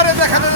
সবারই দেখানোর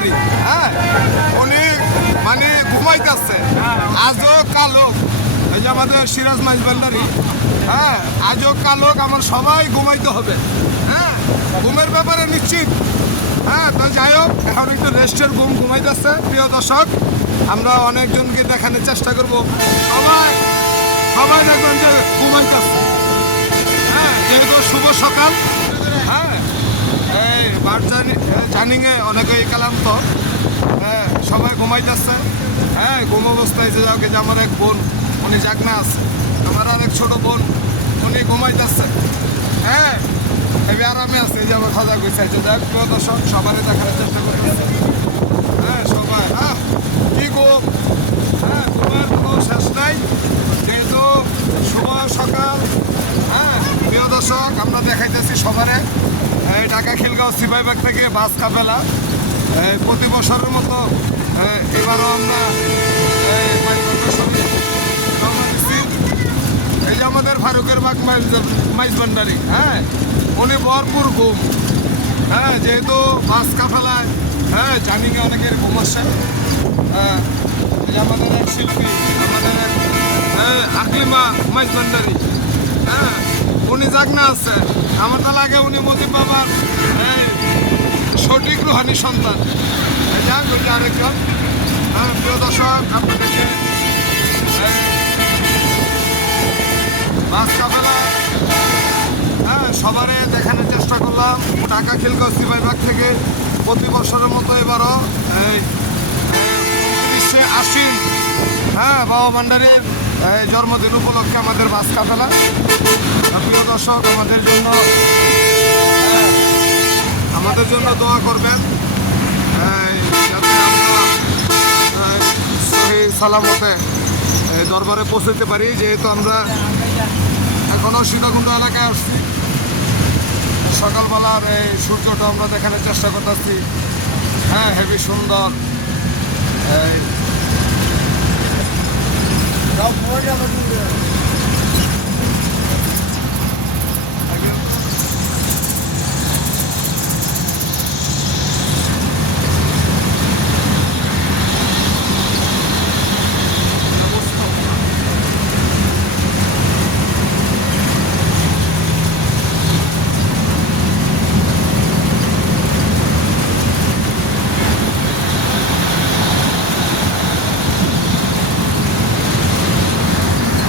ভান্ডারি হ্যাঁ উনি মানে ঘুমাইতেছে। আজও কালোক এই যে আমাদের সিরাজ মাইজ ভান্ডারি হ্যাঁ আজও কালোক আমার সবাই ঘুমাইতে হবে। হ্যাঁ ঘুমের ব্যাপারে নিশ্চিত। হ্যাঁ তো যাই হোক, এখন একটু রেস্টের ঘুম ঘুমাইতেছে। প্রিয় দর্শক, আমরা অনেকজনকে দেখানোর চেষ্টা করব। সবাই সবাই দেখবেন যে ঘুমাইতেছে। হ্যাঁ যেহেতু শুভ সকাল। হ্যাঁ এই বার জানিংয়ে অনেকে কালাম তো হ্যাঁ সবাই ঘুমাইতেছে। হ্যাঁ ঘুম অবস্থায় যে যাকে যে আমার এক বোন, উনি জাগনা আছে আমার আর এক ছোট বোন, উনি ঘুমাইতেছে। হ্যাঁ এবার আরামে আছে যে আমার খাজা গেছে যে দেখ, প্রিয় দর্শক সবারই দেখার চেষ্টা করতেছে। হ্যাঁ সবাই হ্যাঁ কি গো? হ্যাঁ তোমার কোনো শেষ নাই? যেহেতু শুভ সকাল। হ্যাঁ প্রিয় দর্শক, আমরা দেখাইতেছি সবারে ঢাকা খিলগাঁও সিপাইবাগ থেকে বাস এই প্রতি বছরের মতো এই এবারও আমরা এই। এই যে আমাদের ফারুকের বাগ মাইজ ভান্ডারি হ্যাঁ? উনি ভরপুর ঘুম হ্যাঁ? যেহেতু বাস কাফেলায় হ্যাঁ জানি না অনেকের ঘুম আসে। হ্যাঁ এই আমাদের এক শিল্পী, আমাদের এক আকলিমা মাইজ ভান্ডারি হ্যাঁ? উনি জাগনা আছে। আমার তো লাগে উনি মজিব বাবার সঠিক রুহানি সন্তান। হ্যাঁ প্রিয় দর্শক, আপনাদেরকে হ্যাঁ সবারে দেখানোর চেষ্টা করলাম। ঢাকা খিলগাঁও বিভাগ থেকে প্রতি বছরের মতো এবারও, এই উনিশশো আশির হ্যাঁ বাবা ভান্ডারের জন্মদিন উপলক্ষে আমাদের বাস কাফেলা। প্রিয় দর্শক আমাদের জন্য হ্যাঁ, আমাদের জন্য দোয়া করবেন। যাতে আমরা সহি সালামতে দরবারে পৌঁছতে পারি। যেহেতু আমরা এখনও সীতাকুণ্ড এলাকায় আসছি সকালবেলার এই সূর্যটা আমরা দেখানোর চেষ্টা করতেছি। হ্যাঁ হেভি সুন্দর এই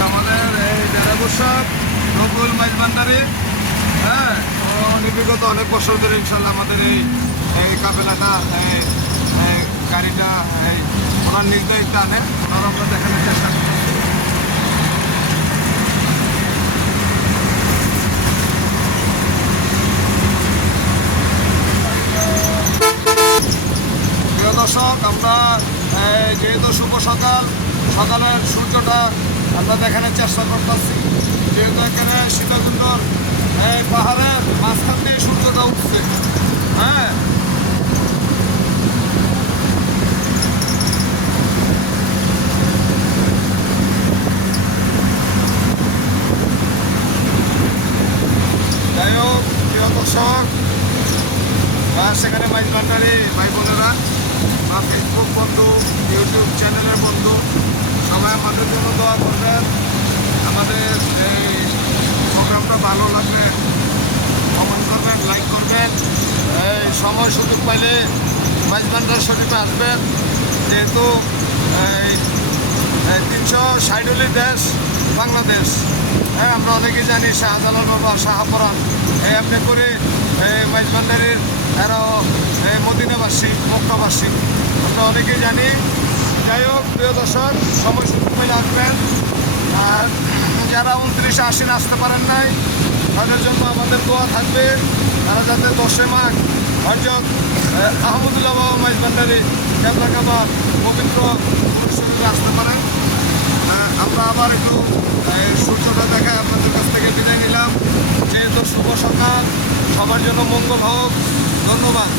আমাদের এই ডেরাবুর সাহেব নকুল মাইজ ভান্ডারি হ্যাঁ উনি বিগত অনেক বছর ধরে ইনশাল্লাহ আমাদের এই এই এই গাড়িটা, এই ওনার নিজ দায়িত্ব আনে। ওনার আমরা দেখানোর চেষ্টা দর্শক, আমরা যেহেতু শুভ সকাল, সকালের সূর্যটা আমরা দেখানোর চেষ্টা করতেছি। যেহেতু এখানে সীতাকুণ্ডর এই পাহাড়ের মাঝখান দিয়ে সূর্যটা উঠছে। হ্যাঁ। যাই হোক প্রিয় দর্শক বা সেখানে মাইজ ভান্ডারি ভাই বোনেরা ফেসবুক বন্ধু ইউটিউব চ্যানেলের বন্ধু, সবাই আমাদের জন্য দোয়া আমাদের এই প্রোগ্রামটা ভালো লাগবে কমেন্ট করবেন লাইক করবেন। এই সময় সুযোগ পাইলে মাইজ ভান্ডার শরীফে আসবেন। যেহেতু তিনশো ষাটলি দেশ বাংলাদেশ। হ্যাঁ আমরা অনেকেই জানি শাহজালাল বাবা শাহপরান এই আপনি করে মাইজবান্ডারির আরও মদিনাবাসী মক্কাবাসী আমরা অনেকেই জানি। যাই হোক, প্রিয় দর্শক, সময় সুযোগ পেলে আসবেন। আর যারা উনত্রিশে আশ্বিন আসতে পারেন নাই তাদের জন্য আমাদের দোয়া থাকবে। তারা যাতে দশে মাঘ আহ, আহমদুল্লাহ বাবা মাইজ ভান্ডারি কাবার পবিত্র শরীরে আসতে পারেন। আমরা আবার একটু সূর্যটা দেখায় আপনাদের কাছ থেকে বিদায় নিলাম। যেহেতু শুভ সকাল সবার জন্য মঙ্গল হোক। ধন্যবাদ।